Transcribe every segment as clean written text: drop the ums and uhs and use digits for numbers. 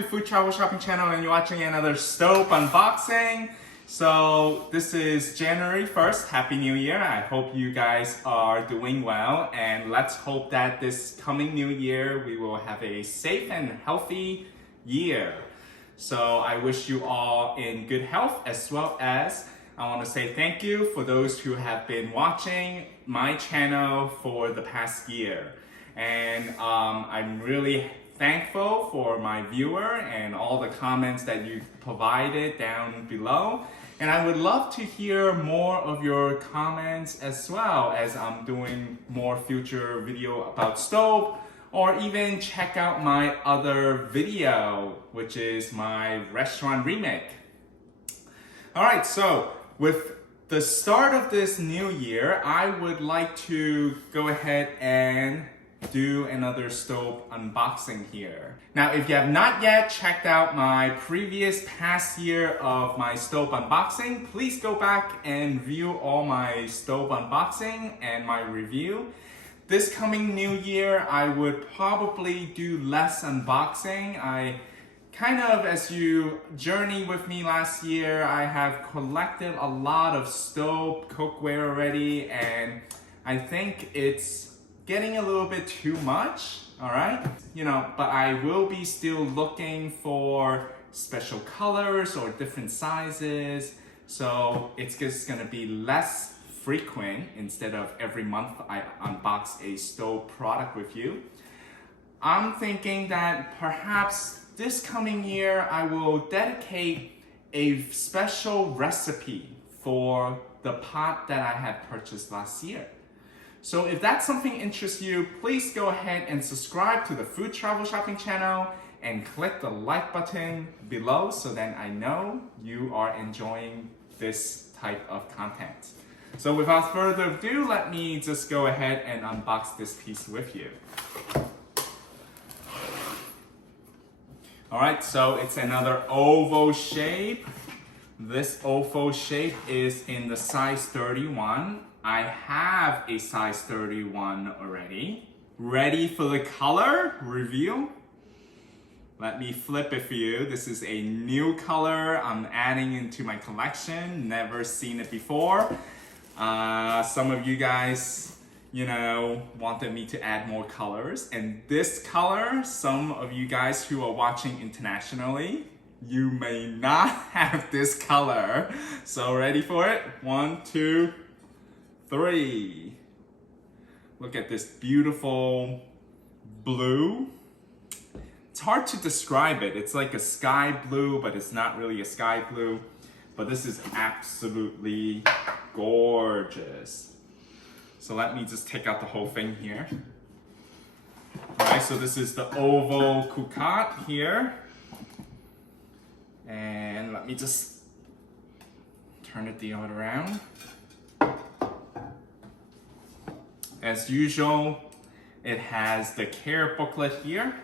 to Food Travel Shopping Channel and you're watching another Staub unboxing. So this is January 1st. Happy New Year. I hope you guys are doing well, and let's hope that this coming new year we will have a safe and healthy year. So I wish you all in good health, as well as I want to say thank you for those who have been watching my channel for the past year. And I'm really thankful for my viewer and all the comments that you provided down below. And I would love to hear more of your comments, as well as I'm doing more future video about Staub, or even check out my other video, which is my restaurant remake. All right, so with the start of this new year, I would like to go ahead and do another Staub unboxing here. Now, if you have not yet checked out my previous past year of my Staub unboxing, please go back and view all my Staub unboxing and my review. This coming new year, I would probably do less unboxing. I kind of, as you journey with me last year, I have collected a lot of Staub cookware already, and I think it's getting a little bit too much, all right? But I will be still looking for special colors or different sizes, so it's just gonna be less frequent. Instead of every month I unbox a Staub product with you, I'm thinking that perhaps this coming year I will dedicate a special recipe for the pot that I had purchased last year. So if that's something interests you, please go ahead and subscribe to the Food Travel Shopping channel and click the like button below so that I know you are enjoying this type of content. So without further ado, let me just go ahead and unbox this piece with you. All right, so it's another oval shape. This oval shape is in the size 31. I have a size 31 already. Ready for the color review? Let me flip it for you. This is a new color I'm adding into my collection. Never seen it before. Some of you guys, wanted me to add more colors. And this color, some of you guys who are watching internationally, you may not have this color. So ready for it? 1, 2, 3. Look at this beautiful blue. It's hard to describe it. It's like a sky blue, but it's not really a sky blue. But this is absolutely gorgeous. So let me just take out the whole thing here. All right, so this is the oval Cocotte here. And let me just turn it the other way around. As usual, it has the care booklet here.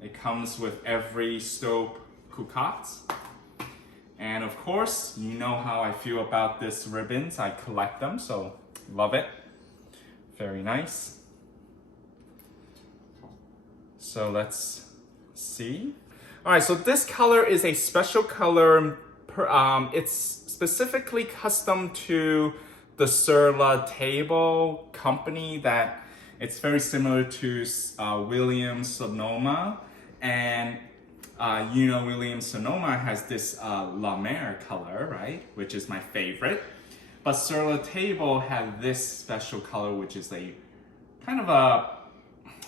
It comes with every Staub Cocotte. And of course, you know how I feel about this ribbons. I collect them, so love it. Very nice. So let's see. All right, so this color is a special color. It's specifically custom to the Surla table company. That it's very similar to Williams Sonoma, and Williams Sonoma has this La Mer color, right, which is my favorite. But Surla table has this special color, which is a kind of a,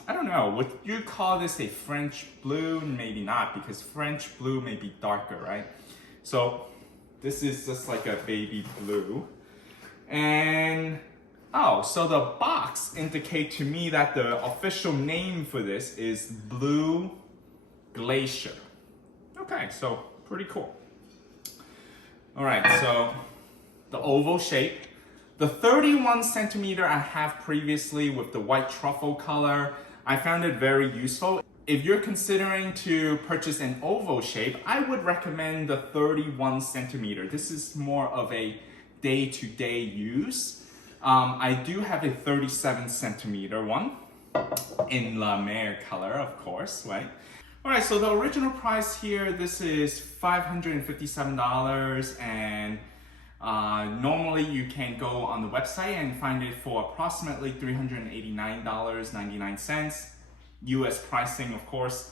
I don't know, would you call this a French blue? Maybe not, because French blue may be darker, right? So this is just like a baby blue. And so the box indicate to me that the official name for this is Blue Glacier. Okay, so pretty cool. All right, so the oval shape. The 31 centimeter I have previously with the white truffle color, I found it very useful. If you're considering to purchase an oval shape, I would recommend the 31 centimeter. This is more of a day-to-day use. I do have a 37 centimeter one in La Mer color, of course, right? All right, so the original price here, this is $557, and normally you can go on the website and find it for approximately $389.99, US pricing of course.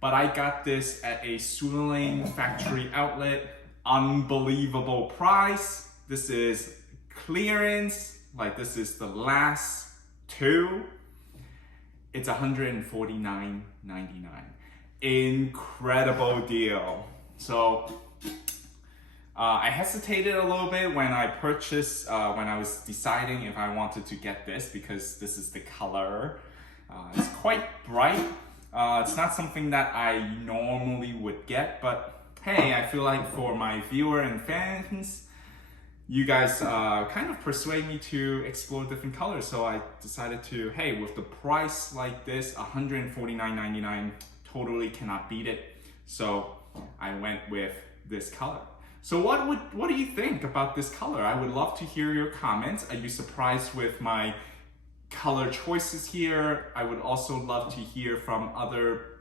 But I got this at a Suling factory outlet, unbelievable price. This is clearance, like this is the last two. It's $149.99. Incredible deal. So I hesitated a little bit when I purchased, when I was deciding if I wanted to get this, because this is the color. It's quite bright. It's not something that I normally would get, but hey, I feel like for my viewer and fans, you guys kind of persuade me to explore different colors. So I decided to, hey, with the price like this, $149.99, totally cannot beat it. So I went with this color. So what do you think about this color? I would love to hear your comments. Are you surprised with my color choices here? I would also love to hear from other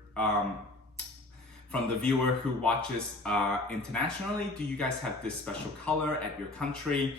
from the viewer who watches internationally. Do you guys have this special color at your country?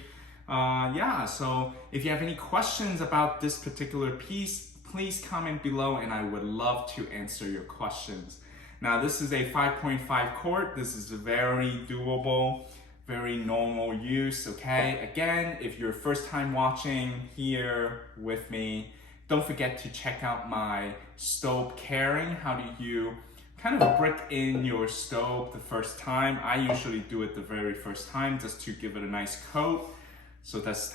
Yeah, so if you have any questions about this particular piece, please comment below and I would love to answer your questions. Now this is a 5.5 quart. This is very doable, very normal use, okay? Again, if you're first time watching here with me, don't forget to check out my Staub caring. How do you kind of brick in your stove the first time? I usually do it the very first time just to give it a nice coat, so that's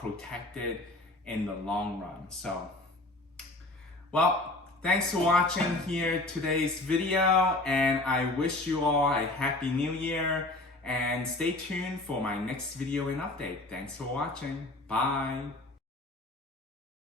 protected in the long run. So, well, thanks for watching here today's video, and I wish you all a happy new year, and stay tuned for my next video and update. Thanks for watching. Bye.